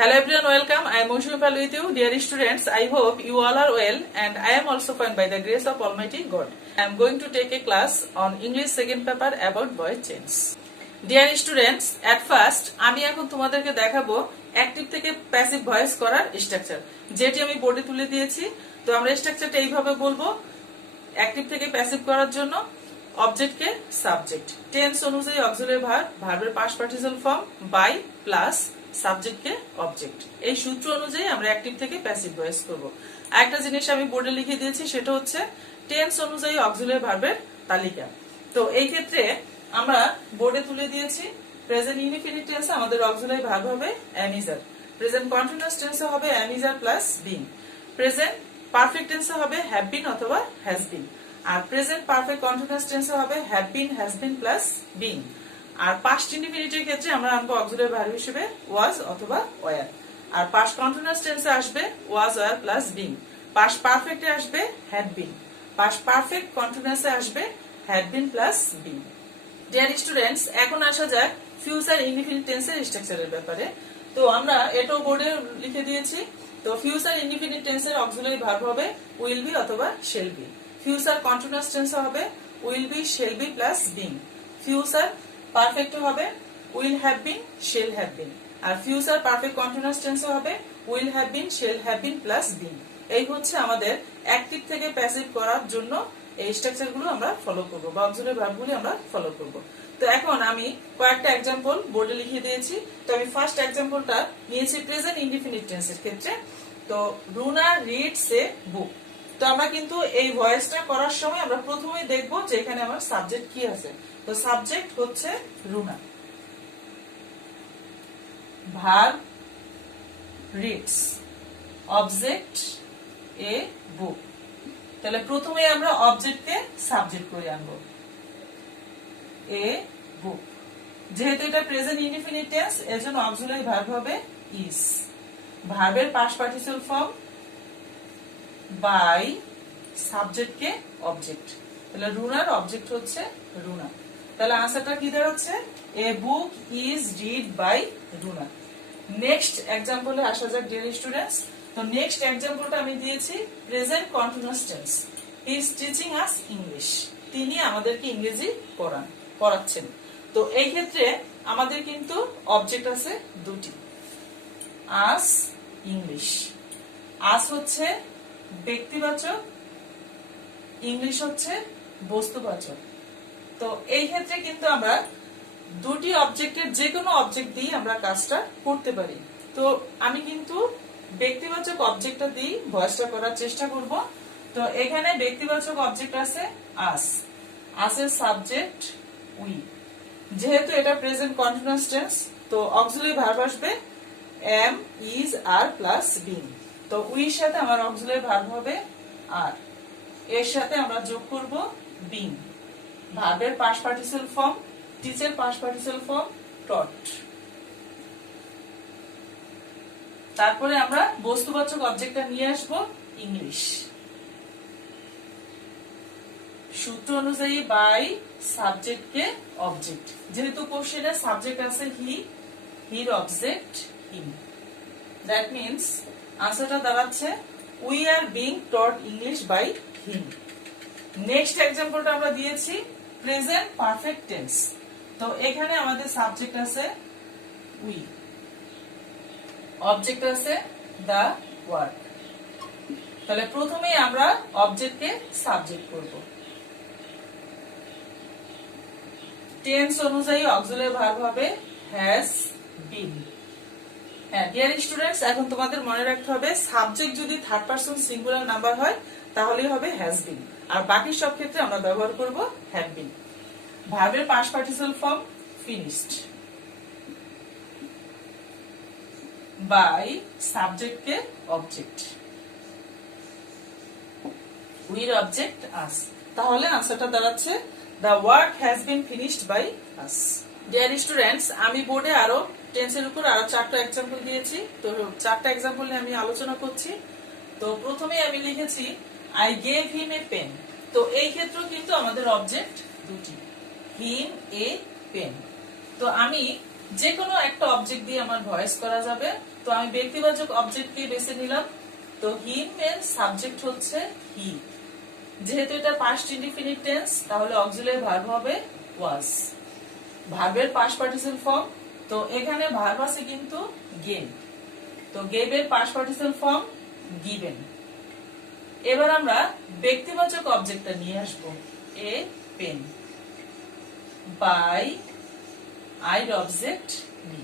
Hello everyone, welcome. I am Moshimi Pal with you. Dear students, I hope you all are well and I am also fine by the grace of Almighty God. I am going to take a class on English second paper about voice change. Dear students, at first আমি এখন তোমাদেরকে দেখাবো active থেকে passive voice করার structure, যেটি আমি বোর্ডে তুলে দিয়েছি। তো আমরা স্ট্রাকচারটা এইভাবে বলবো। অ্যাক্টিভ থেকে প্যাসিভ করার জন্য অবজেক্টকে সাবজেক্ট, টেন্স অনুযায়ী অক্সিলারি ভার্ব, ভার্বের past participle form by plus সাবজেক্টকে অবজেক্ট। এই সূত্র অনুযায়ী আমরা অ্যাক্টিভ থেকে প্যাসিভ ভয়েস করব। আরেকটা জিনিস আমি বোর্ডে লিখে দিয়েছি, সেটা হচ্ছে টেন্স অনুযায়ী অক্সিলারি ভার্বের তালিকা। তো এই ক্ষেত্রে আমরা বোর্ডে তুলে দিয়েছি প্রেজেন্ট ইনডিফিনিট টেন্সে আমাদের অক্সিলারি ভার্ব হবে am is are, present continuous টেন্সে হবে am is are plus being, present perfect টেন্সে হবে হ্যাভ বিন অথবা হ্যাজ বিন, আর প্রেজেন্ট পারফেক্ট কন্টিনিউয়াস টেন্সে হবে have been has been plus being. আর পাস্ট ইনডিফিনিটের ক্ষেত্রে আমরা আনবো অক্সিলারি ভার্ব হিসেবে ওয়াজ অথবা ওয়ার। আর পাস্ট কন্টিনিউয়াস টেন্সে আসবে was were plus being, past পারফেক্টে আসবে হ্যাড বিন, পাস্ট পারফেক্ট কন্টিনিউয়াসে আসবে had been plus being. Dear students, এখন আসা যাক ফিউচার ইনডিফিনিট টেন্সের স্ট্রাকচারের ব্যাপারে। তো আমরা এটাও বোর্ডে লিখে দিয়েছি। তো ফিউচার ইনডিফিনিট টেন্সের অক্সিলারি ভার্ব হবে উইল বি অথবা শেল বি। ফিউচার কন্টিনিউয়াস টেন্সে হবে will be shall be plus being. Future perfect হবে will have been shall have been, আর ফিউচার পারফেক্ট কন্টিনিউয়াস টেন্সে হবে will have been shall have been plus being. এই হচ্ছে আমাদের অ্যাক্টিভ থেকে প্যাসিভ করার জন্য এই স্ট্রাকচারগুলো আমরা ফলো করব বা অক্সিলারি ভার্বগুলো আমরা ফলো করব। তো এখন আমি কয়েকটা एग्जांपल বোর্ডে লিখে দিয়েছি। তো আমি ফার্স্ট एग्जांपलটা নিয়েছি প্রেজেন্ট ইনডিফিনিট টেন্সের ক্ষেত্রে। তো রুনা রিডস এ বুক। তো আমরা কিন্তু এই ভয়েসটা করার সময় আমরা প্রথমেই দেখব যে এখানে আমার সাবজেক্ট কি আছে। তো সাবজেক্ট হচ্ছে Runa, verb reads, object a বুক। তাহলে প্রথমে আমরা অবজেক্টকে সাবজেক্ট করে আনবো, এ বুক। যেহেতু এটা প্রেজেন্ট ইনডিফিনিট টেন্স, এর জন্য অক্সিলারি ভার্ব হবে ইজ, ভার্বের পাস্ট পার্টিসিপাল ফর্ম বাই সাবজেক্টকে অবজেক্ট। তাহলে রুনার অবজেক্ট হচ্ছে রুনা। তাহলে আনসারটা কি দাঁড়াচ্ছে? A book is read by Runa. Next एग्जांपलে আসা যাক ডিয়ার স্টুডেন্টস। তো নেক্সট एग्जांपलটা আমি দিয়েছি present continuous tense, he is teaching us English. তিনি আমাদেরকে ইংরেজি পড়াচ্ছেন। তো এই ক্ষেত্রে আমাদের কিন্তু অবজেক্ট আছে দুটি, আস ইংলিশ। আস হচ্ছে ব্যক্তিবাচক, ইংলিশ হচ্ছে বস্তুবাচক। তো এই ক্ষেত্রে কিন্তু আমরা দুটি অবজেক্টের যে কোনো অবজেক্ট দিয়ে আমরা কাজটা করতে পারি। তো আমি কিন্তু ব্যক্তিবাচক অবজেক্টটা দিয়ে ভয়েসটা করার চেষ্টা করব। তো এখানে ব্যক্তিবাচক অবজেক্ট আছে আস, আসের সাবজেক্ট উই। যেহেতু এটা প্রেজেন্ট কন্টিনিউয়াস টেন্স, তো অক্সিলারি ভার্ব আসবে am is are plus being. তো উইর সাথে আমার অক্সিলারি ভার্ব হবে আর, এর সাথে আমরা যোগ করব বিং। ভার্বের past participle form teacher, past participle form taught. তারপরে আমরা বস্তুবাচক অবজেক্টটা নিয়ে আসব ইংলিশ। সূত্র অনুযায়ী বাই সাবজেক্টকে অবজেক্ট। যেহেতু কোশ্চেনে সাবজেক্ট আছে হি, হির অবজেক্ট হিম। দ্যাট মিন্স আনসারটা দাঁড়াচ্ছে we are being taught English by him. Next एग्जांपलটা আমরা দিয়েছি প্রেজেন্ট পারফেক্ট টেন্স। তো এখানে আমাদের সাবজেক্ট আছে উই, অবজেক্ট আছে দা ওয়ার্ক। তাহলে প্রথমেই আমরা অবজেক্টকে সাবজেক্ট করব। টেন্স অনুযায়ী অক্সিলারি ভার্ব হবে হ্যাজ বিন। হ্যাঁ ডিয়ার স্টুডেন্টস, এখন তোমাদের মনে রাখতে হবে সাবজেক্ট যদি থার্ড পারসন সিঙ্গুলার নাম্বার হয় তাহলেই হবে হ্যাজ বিন, আর বাকি সব ক্ষেত্রে আমরা ব্যবহার করব হ্যাভ বিন। ভার্বের past participle form finished by সাবজেক্টকে অবজেক্ট, উইর অবজেক্ট আস। তাহলে আনসারটা দাঁড়াচ্ছে the work has been finished by us. Dear students, আমি বোর্ডে আরো টেন্সের উপর আরো চারটা एग्जांपल দিয়েছি। তো চারটা एग्जांपल নিয়ে আমি আলোচনা করছি। তো প্রথমে আমি লিখেছি I gave him a pen। তো এই ক্ষেত্রেও কিন্তু আমাদের অবজেক্ট দুটি, him a pen। তো আমি যে কোনো একটা অবজেক্ট দিয়ে আমার ভয়েস করা যাবে। তো আমি ব্যক্তিবাচক অবজেক্ট কে বেছে নিলাম। তো হিম এর সাবজেক্ট হচ্ছে হি। যেহেতু এটা পাস্ট ইনডিফিনিট টেন্স, তাহলে অক্সিলারি ভার্ব হবে ওয়াজ। ভার্বের পাস্ট পার্টিসিপল ফর্ম, তো এখানে ভার্ব আছে কিন্তু গেভ। তো গেভের পাস্ট পার্টিসিপল ফর্ম গিভেন। এবার আমরা ব্যক্তিবাচক অবজেক্টটা নিয়ে আসব। A pen, by I'd object me.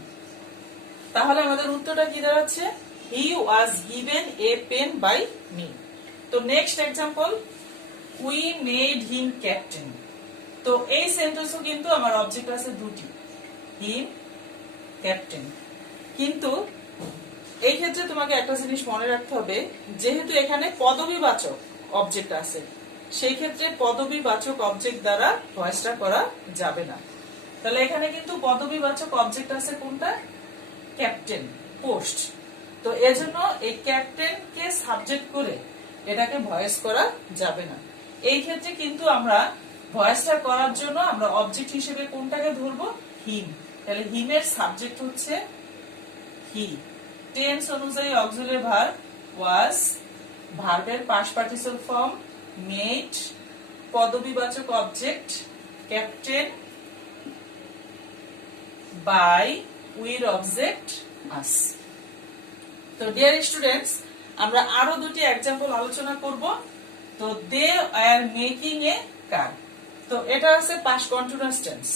তাহলে আমাদের উত্তরটা কি দাঁড়াচ্ছে? He was given a pen by me. তো next example, we made him captain. তো এই সেন্টেন্সও কিন্তু আমার অবজেক্ট আছে দুটি, হিম, ক্যাপ্টেন। কিন্তু এই ক্ষেত্রে তোমাকে একটা জিনিস মনে রাখতে হবে, যেহেতু এখানে পদবিবাচক অবজেক্ট আছে, সেই ক্ষেত্রে পদবিবাচক অবজেক্ট দ্বারা ভয়েসটা করা যাবে না। তাহলে এখানে কিন্তু পদবিবাচক অবজেক্ট আছে কোনটা? Captain, post. তো এজন্য এই ক্যাপ্টেন কে সাবজেক্ট করে এটাকে ভয়েস করা যাবে না। এই ক্ষেত্রে কিন্তু আমরা ভয়েসটা করার জন্য আমরা অবজেক্ট হিসেবে কোনটাকে ধরবো? হিম। তাহলে হিমের সাবজেক্ট হচ্ছে হি। টেন্স অনুযায়ী অক্সিলারি ভার্ব ওয়াজ, ভার্বের পাস্ট পার্টিসিপল ফর্ম মেড, পদবিবাচক object captain, by with object us. তো ডিয়ার স্টুডেন্টস, আমরা আরো দুটি এক্সাম্পল আলোচনা করব। তো দে আর মেকিং এ কার। তো এটা আছে পাস্ট কন্টিনিউয়াস টেন্স।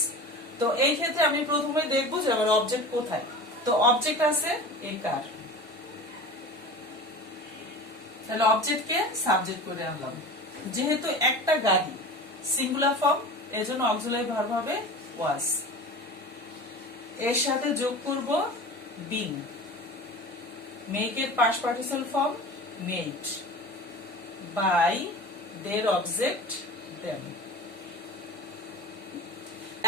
তো এই ক্ষেত্রে আমি প্রথমে দেখব যে আমার অবজেক্ট কোথায়। তো অবজেক্ট আছে এ কার, তাহলে অবজেক্টকে সাবজেক্ট করে আনলাম। যেহেতু একটা গাড়ি, সিঙ্গুলার ফর্ম, এজন্য অক্সিলারি ভার্ব হবে ওয়াজ। এর সাথে যোগ করব বিং, মেক এর past participle form made, by দের অবজেক্ট দেম।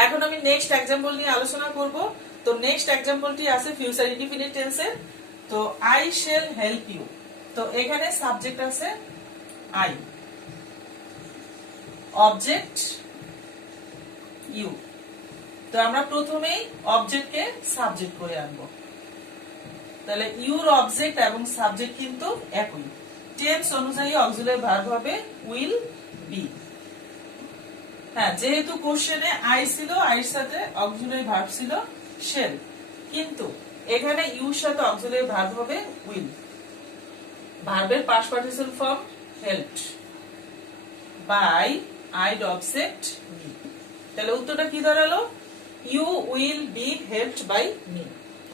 এখন আমি নেক্সট এক্সাম্পল নিয়ে আলোচনা করব। তো নেক্সট এক্সাম্পলটি আছে ফিউচার ইনডিফিনিট টেন্সের। তো আই শ্যাল হেল্প ইউ। তো এখানে সাবজেক্ট আছে আই, অবজেক্ট ইউ। তো আমরা প্রথমেই অবজেক্টকে সাবজেক্ট করে আনবো। তাহলে ইউর অবজেক্ট এবং সাবজেক্ট কিন্তু একই। টেন্স অনুযায়ী অক্সিলারি ভার্ব হবে উইল বি। হ্যাঁ, যেহেতু কোশ্চেনে আই ছিল, আইর সাথে অক্সিলারি ভার্ব ছিল শেল, কিন্তু এখানে ইউর সাথে অক্সিলারি ভার্ব হবে উইল। ভার্বের past participle form helped, by I'd object me. তাহলে উত্তরটা কি দাঁড়ালো? You will be helped by me.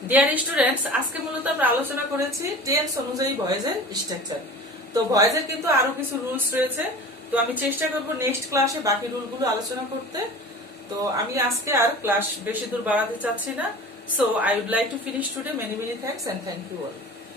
Dear students, আজকে মূলত আমরা আলোচনা করেছি টেন্স অনুযায়ী ভয়েসের স্ট্রাকচার। তো ভয়েসের কিন্তু আরো কিছু রুলস রয়েছে। তো আমি চেষ্টা করব নেক্সট ক্লাসে বাকি রুলগুলো আলোচনা করতে। তো আমি আজকে আর ক্লাস বেশি দূর বাড়াতে চাচ্ছি না। So I would like to finish today. Many many thanks and thank you all.